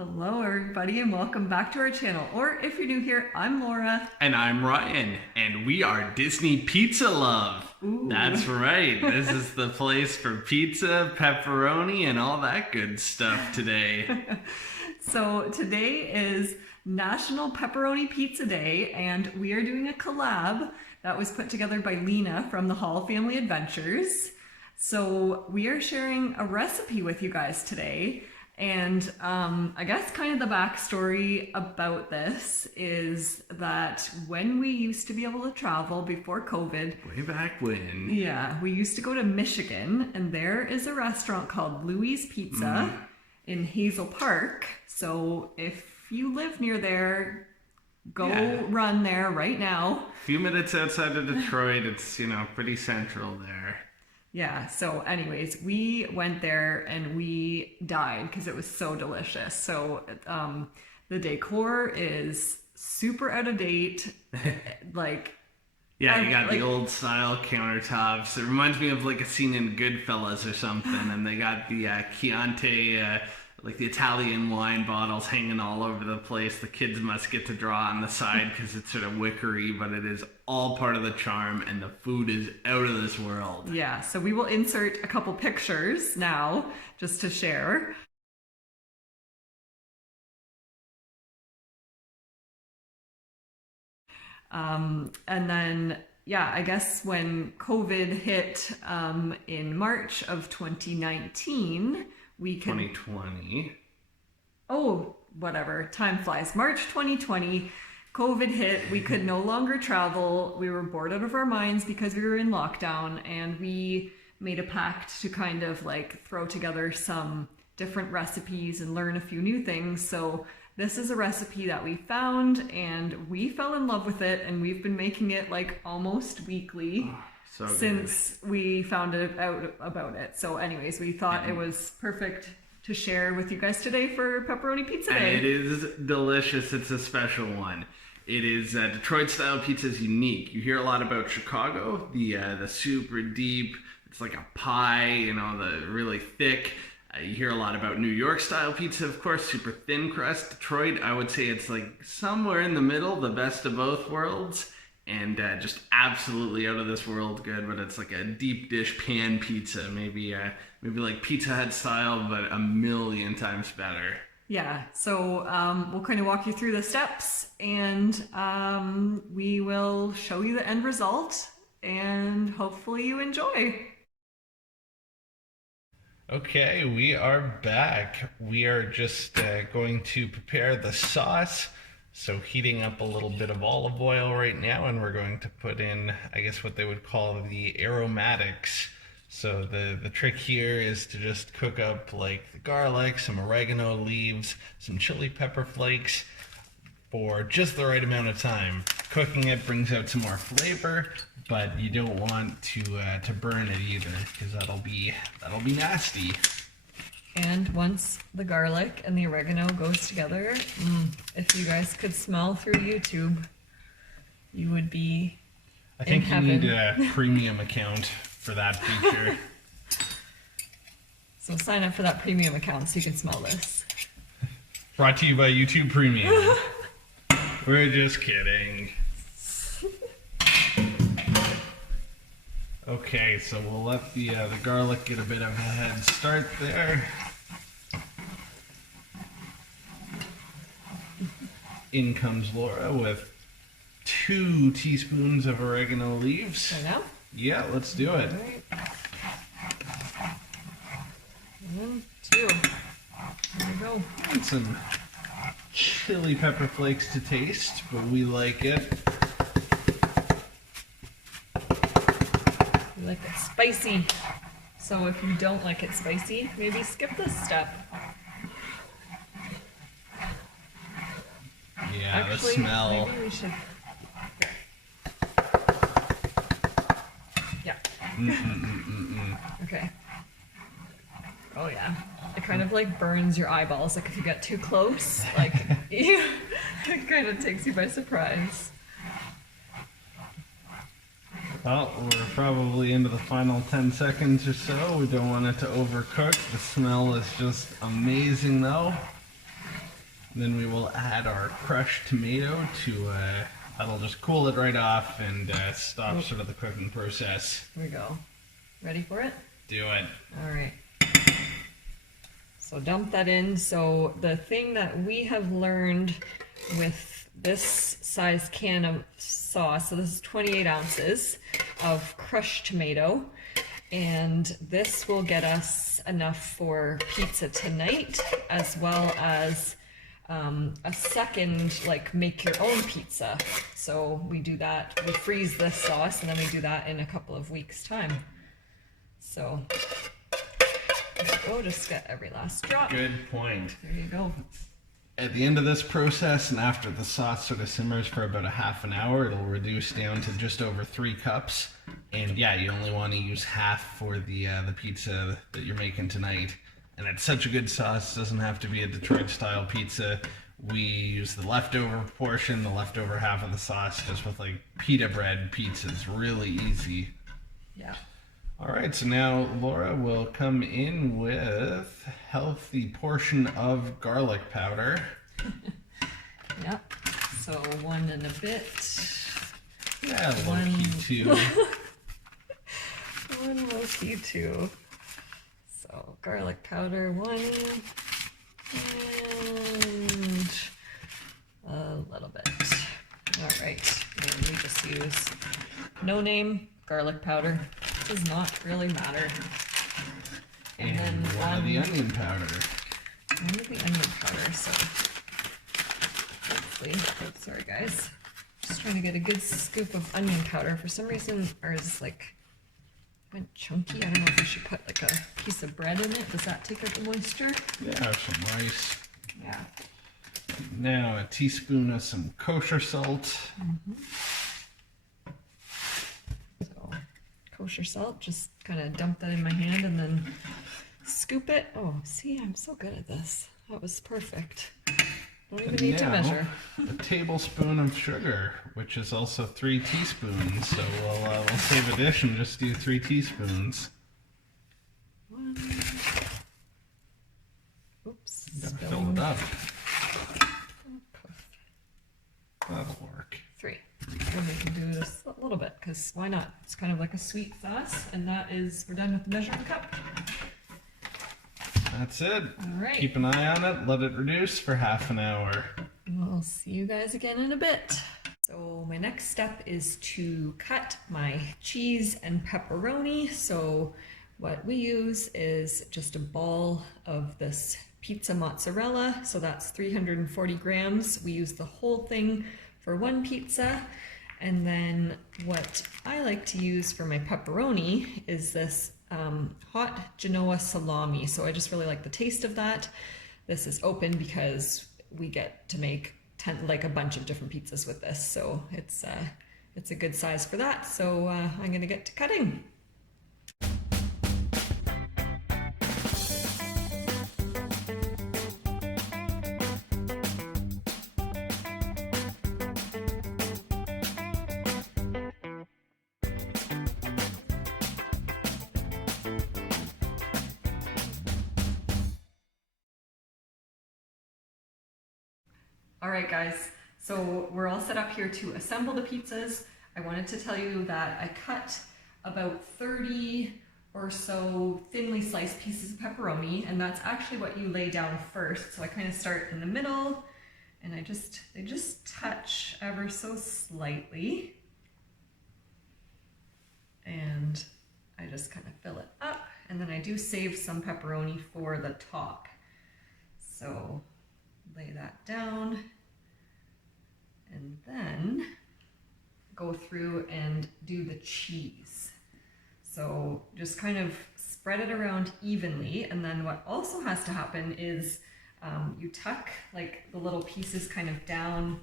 Hello everybody and welcome back to our channel. Or if you're new here, I'm Laura. And I'm Ryan, and we are Disney Pizza Love. Ooh. That's right. This is the place for pizza, pepperoni, and all that good stuff today. So today is National Pepperoni Pizza Day, and we are doing a collab that was put together by Lena from the Hall Family Adventures. So we are sharing a recipe with you guys today. And I guess kind of the backstory about this is that when we used to be able to travel before COVID, Way back when. yeah, we used to go to Michigan, and there is a restaurant called Louie's Pizza in Hazel Park. So if you live near there, go run there right now. A few minutes outside of Detroit, it's, pretty central there. Yeah, so anyways, we went there and we died because it was so delicious. So the decor is super out of date. Yeah, you got the old style countertops. It reminds me of like a scene in Goodfellas or something. And they got the Chianti, like the Italian wine bottles hanging all over the place. The kids must get to draw on the side because it's sort of wickery, but it is all part of the charm, and the food is out of this world. Yeah, so we will insert a couple pictures now just to share. And then, yeah, I guess when COVID hit in March of 2019, we could... 2020. Oh, whatever. Time flies. March 2020, COVID hit. We could no longer travel. We were bored out of our minds because we were in lockdown, and we made a pact to kind of like throw together some different recipes and learn a few new things. So this is a recipe that we found, and we fell in love with it, and we've been making it like almost weekly. So since we found out about it. So anyways, we thought it was perfect to share with you guys today for Pepperoni Pizza Day. And it is delicious. It's a special one. It is Detroit style pizza is unique. You hear a lot about Chicago, the super deep. It's like a pie, the really thick. You hear a lot about New York style pizza, of course, super thin crust. Detroit, I would say it's like somewhere in the middle, the best of both worlds. And just absolutely out of this world good, but it's like a deep dish pan pizza, maybe like Pizza Hut style, but a million times better. Yeah, so we'll kind of walk you through the steps, and we will show you the end result, and hopefully you enjoy. Okay, we are back. We are just going to prepare the sauce. So heating up a little bit of olive oil right now, and we're going to put in, I guess, what they would call the aromatics. So the trick here is to just cook up like the garlic, some oregano leaves, some chili pepper flakes for just the right amount of time. Cooking it brings out some more flavor, but you don't want to burn it either, because that'll be nasty. And once the garlic and the oregano goes together, if you guys could smell through YouTube, you would be I think in you heaven. need a premium account for that feature. So sign up for that premium account so you can smell this. Brought to you by YouTube Premium. We're just kidding. Okay, so we'll let the garlic get a bit of a head start there. In comes Laura with 2 teaspoons of oregano leaves. Right now? Yeah, let's do it. All right. 1, 2. There we go. And some chili pepper flakes to taste, but we like it. We like it spicy. So if you don't like it spicy, maybe skip this step. Yeah, Actually, the smell. maybe we should... Yeah. Okay. Oh yeah. It kind of like burns your eyeballs, like if you get too close, like it kind of takes you by surprise. Well, we're probably into the final 10 seconds or so. We don't want it to overcook. The smell is just amazing though. And then we will add our crushed tomato to, that'll just cool it right off and stop sort of the cooking process. Here we go. Ready for it? Do it. All right. So dump that in. So the thing that we have learned with this size can of sauce, so this is 28 ounces of crushed tomato, and this will get us enough for pizza tonight, as well as a second, like, make your own pizza. So we do that, we freeze this sauce, and then we do that in a couple of weeks' time. So we'll just get every last drop. Good point. There you go. At the end of this process, and after the sauce sort of simmers for about a half an hour, it'll reduce down to just over 3 cups. And yeah, you only want to use half for the pizza that you're making tonight. And it's such a good sauce, it doesn't have to be a Detroit-style pizza. We use the leftover portion, the leftover half of the sauce, just with like pita bread pizza. It's really easy. Yeah. All right, so now Laura will come in with a healthy portion of garlic powder. Yep. So 1 and a bit. Yeah, a little One. key too. 1 low key 2. So garlic powder 1 and a little bit. All right, and we just use no name garlic powder. Does not really matter. And then one of the onion powder. One of the onion powder. So hopefully, sorry guys, just trying to get a good scoop of onion powder. For some reason, ours like went chunky. I don't know if I should put like a piece of bread in it. Does that take out the moisture? Yeah, some rice. Yeah. Now a teaspoon of some kosher salt. So kosher salt, just kind of dump that in my hand and then scoop it. Oh, see, I'm so good at this. That was perfect. Don't even need to measure. A tablespoon of sugar, which is also 3 teaspoons. So we'll save a dish and just do 3 teaspoons. 1. Oops. Gotta spilling. fill it up. That'll work. 3. And we can do this a little bit, because why not? It's kind of like a sweet sauce, and that is, we're done with the measuring cup. That's it. All right. Keep an eye on it. Let it reduce for half an hour. We'll see you guys again in a bit. So my next step is to cut my cheese and pepperoni. So what we use is just a ball of this pizza mozzarella. So that's 340 grams. We use the whole thing for 1 pizza. And then what I like to use for my pepperoni is this hot Genoa salami. So I just really like the taste of that. This is open because we get to make like a bunch of different pizzas with this. So it's a good size for that. So I'm gonna get to cutting. All right, guys, so we're all set up here to assemble the pizzas. I wanted to tell you that I cut about 30 or so thinly sliced pieces of pepperoni, and that's actually what you lay down first. So I kind of start in the middle, and they just touch ever so slightly. And I just kind of fill it up, and then I do save some pepperoni for the top. So lay that down and then go through and do the cheese. So just kind of spread it around evenly, and then what also has to happen is you tuck like the little pieces kind of down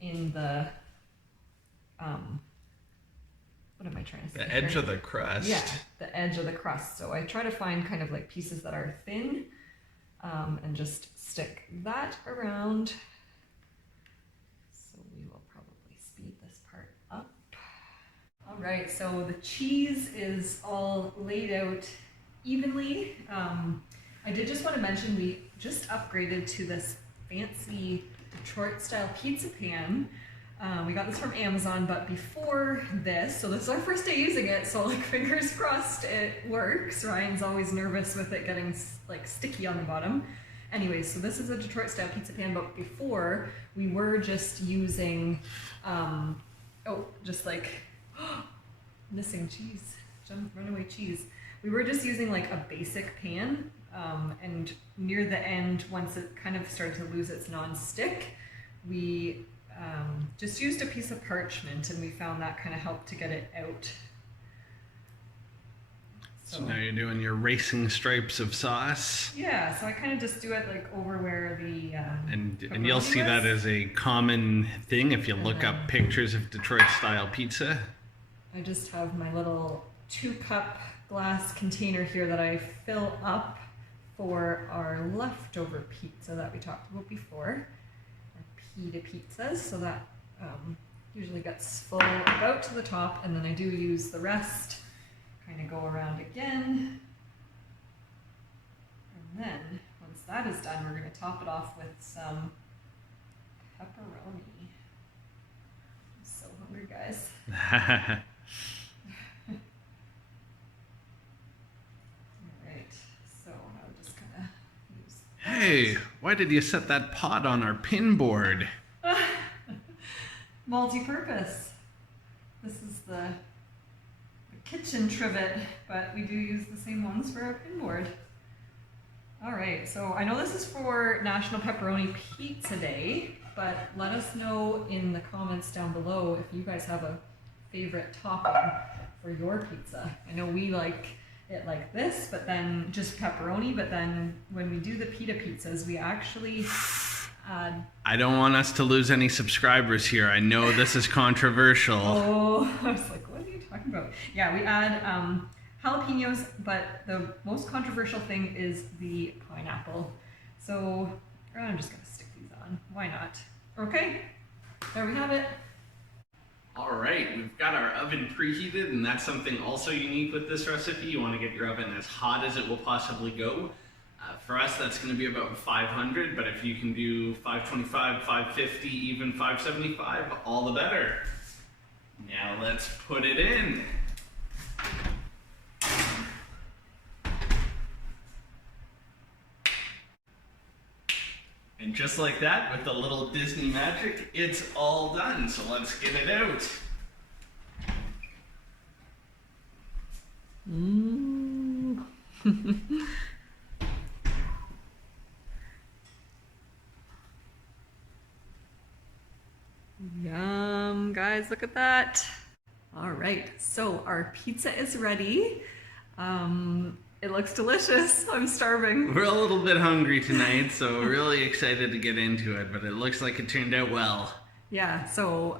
in the what am I trying to say? The edge of the crust. Yeah, the edge of the crust. So I try to find kind of like pieces that are thin and just stick that around. So we will probably speed this part up. All right, so the cheese is all laid out evenly. I did just want to mention we just upgraded to this fancy Detroit style pizza pan. We got this from Amazon, but before this, so this is our first day using it, so like fingers crossed it works. Ryan's always nervous with it getting like sticky on the bottom. Anyways, so this is a Detroit style pizza pan, but before we were just using, just like, missing cheese, runaway cheese. We were just using like a basic pan, and near the end, once it kind of started to lose its non-stick, we just used a piece of parchment, and we found that kind of helped to get it out. So now you're doing your racing stripes of sauce. Yeah, so I kind of just do it like over where the and you'll see that as a common thing if you look up pictures of Detroit style pizza. I just have my little 2-cup glass container here that I fill up for our leftover pizza that we talked about before, our pita pizzas. So that usually gets full about to the top, and then I do use the rest. Kind of go around again, and then once that is done, we're going to top it off with some pepperoni. I'm so hungry, guys. Alright, so now we're just gonna use that. Hey, why did you set that pot on our pin board? Multi-purpose. This is the kitchen trivet, but we do use the same ones for our pin board. Alright, so I know this is for National Pepperoni Pizza Day, but let us know in the comments down below if you guys have a favorite topping for your pizza. I know we like it like this, but then just pepperoni, but then when we do the pita pizzas, we actually add... I don't want us to lose any subscribers here. I know this is controversial. Oh, I was like, what are you talking about? Yeah, we add jalapenos, but the most controversial thing is the pineapple. So I'm just gonna stick these on. Why not? Okay, there we have it. All right, we've got our oven preheated, and that's something also unique with this recipe. You want to get your oven as hot as it will possibly go. For us, that's going to be about 500, but if you can do 525, 550, even 575, all the better. Now let's put it in. And just like that, with a little Disney magic, it's all done. So let's get it out. Yum, guys, look at that. All right, so our pizza is ready. It looks delicious. I'm starving. We're a little bit hungry tonight, so we're really excited to get into it, but it looks like it turned out well. Yeah, so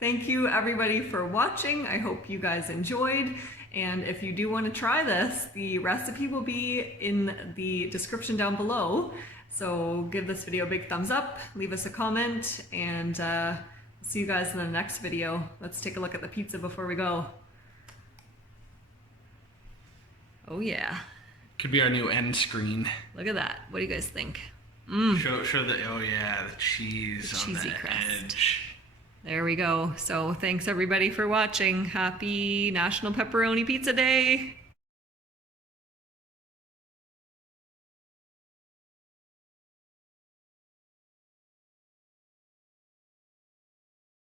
thank you everybody for watching. I hope you guys enjoyed. And if you do want to try this, the recipe will be in the description down below. So give this video a big thumbs up, leave us a comment, and see you guys in the next video. Let's take a look at the pizza before we go. Oh yeah. Could be our new end screen. Look at that. What do you guys think? Show the, oh yeah, the cheese on the edge. There we go. So thanks everybody for watching. Happy National Pepperoni Pizza Day.